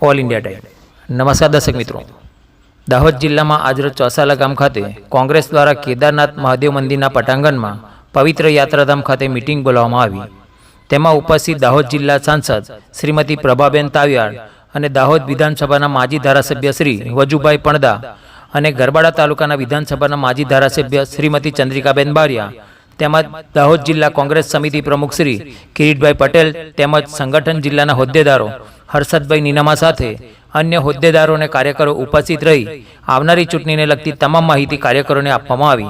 All India time નમસ્કાર દર્શક મિત્રો. દાહોદ જિલ્લામાં આજરોજ ચોસાલા ગામ ખાતે કોંગ્રેસ દ્વારા કેદારનાથ મહાદેવ મંદિરના પટાંગણમાં પવિત્ર યાત્રાધામ ખાતે મિટિંગ બોલાવવામાં આવી. તેમાં ઉપસ્થિત દાહોદ જિલ્લા સાંસદ શ્રીમતી પ્રભાબેન તાવ્યાળ અને દાહોદ વિધાનસભાના માજી ધારાસભ્ય શ્રી વજુભાઈ પણદા અને ગરબાડા તાલુકાના વિધાનસભાના માજી ધારાસભ્ય શ્રીમતી ચંદ્રિકાબેન બારિયા તેમજ દાહોદ જિલ્લા કોંગ્રેસ સમિતિ પ્રમુખ શ્રી કિરીટભાઈ પટેલ તેમજ સંગઠન જિલ્લાના હોદ્દેદારો હર્ષદભાઈ નીનામા સાથે અન્ય હોદ્દેદારો અને કાર્યકરો ઉપસ્થિત રહી આવનારી ચૂંટણીને લગતી તમામ માહિતી કાર્યકરોને આપવામાં આવી.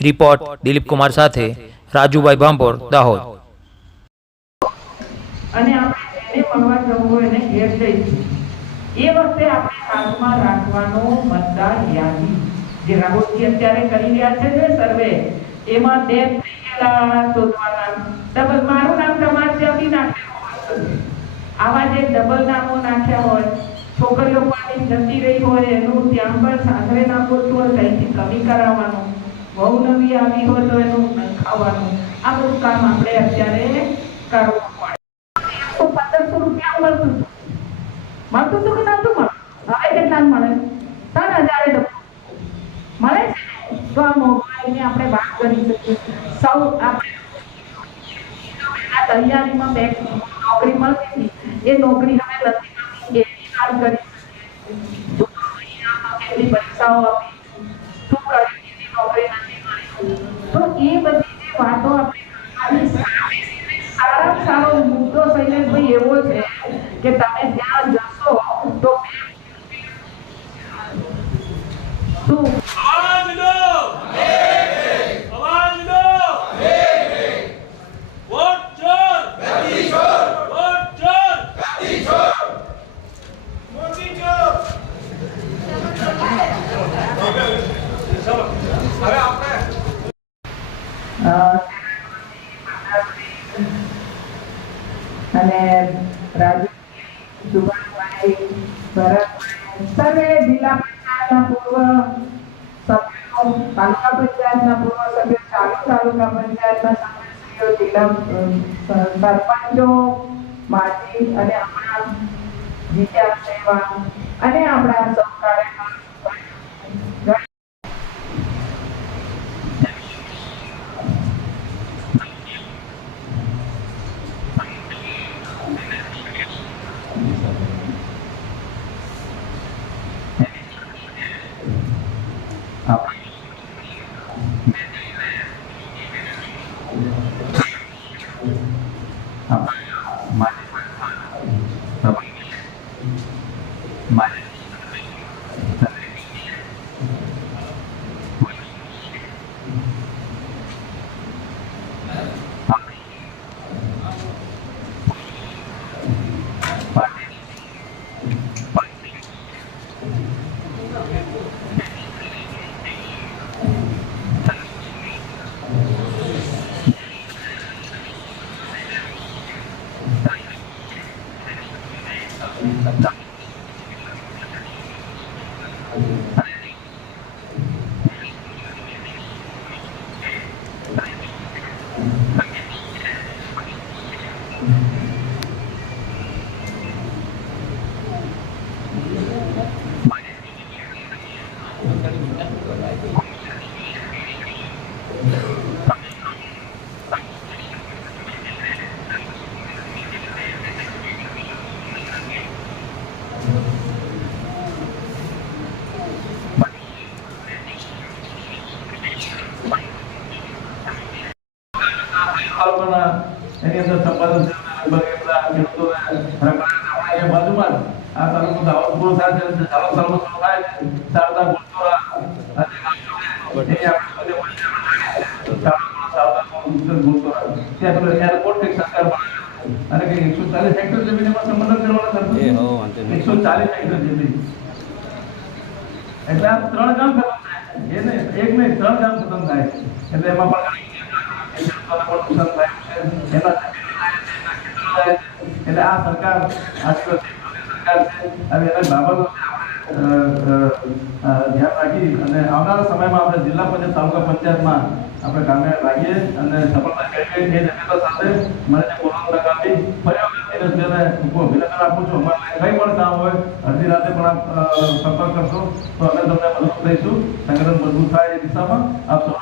રિપોર્ટ દિલીપ કુમાર સાથે રાજુભાઈ ભાંભોર, દાહોદ. રાખવાનો મતદાર યાદી. જે રાહુલજી અત્યારે કરી રહ્યા છે સર્વે એમાં ડેથ થઈ ગયેલા શોધવાના ડબલ, મારું નામ તમારે ત્યાં બી નાખેલું હોય. આવા જે ડબલ નામો નાખ્યા હોય, છોકરીઓ પાણી જતી રહી હોય, એનું ત્યાં પણ સાસરે ના પૂરતું હોય કંઈથી કમી કરાવવાનું. બહુ નવી આવી હોય તો એનું નખાવાનું આ બધું કામ આપણે અત્યારે કરવું પડે. પંદરસો રૂપિયા મળતું. મળતું હતું કે નતું મળતું? હવે કેટલા મળે? ત્રણ હજારે મળે છે? તો આ મોબાઈલની આપણે વાત કરી શકીએ. સૌ આપણે તૈયારીમાં બે નોકરી મળતી હતી. એ નોકરી હવે નથી. મળતી વાત કરી કેટલી પરીક્ષાઓ આપી, શું કરી દીધી નોકરી નથી મળી. તો એ બધી જે વાતો આપણે સારામાં સારો મુદ્દો શૈલેષભાઈ એવો છે કે તમે અને રાજુ સુભાષભાઈ ભરતભાઈ સર્વે જિલ્લા પંચાયતના પૂર્વ સભ્યો, તાલુકા પંચાયતના પૂર્વ સભ્યો, ચાલુ તાલુકા પંચાયતના સભ્યશ્રીઓ જિલ્લા સરપંચો, માજી અને આપણા જીત્યા સેવા અને આપણા સૌ કાર્યકરો તાલુકાના એની અંદર સંપાદન છે લગભગ એ બધા ખેડૂતોને રંગાણા આપણે એ બાજુમાં આ તાલુકો પૂરો થાય છે તાલુકો શરૂ થાય છે. શારદા એકસો ચાલીસ હેક્ટર જમીન એટલે આ ત્રણ ગામ ખતમ થાય એક નહીં ત્રણ ગામ ખતમ થાય એટલે એમાં પણ નુકસાન થાય. એટલે આ સરકાર આદિવાસી બાબતો ધ્યાન રાખી અને આવનારા સમયમાં આપણે જિલ્લા પંચાયત, તાલુકા પંચાયતમાં આપણે કામે લાગીએ અને સફળતા મેળવીએ. એ જગ્યા સાથે મને જે આપી છું. અમારે કંઈ પણ કામ હોય, અડધી રાતે પણ આપ સંપર્ક કરશો, તો અમે તમને મદદ થઈશું સંગઠન મજબૂત થાય એ દિશામાં. આપ સૌ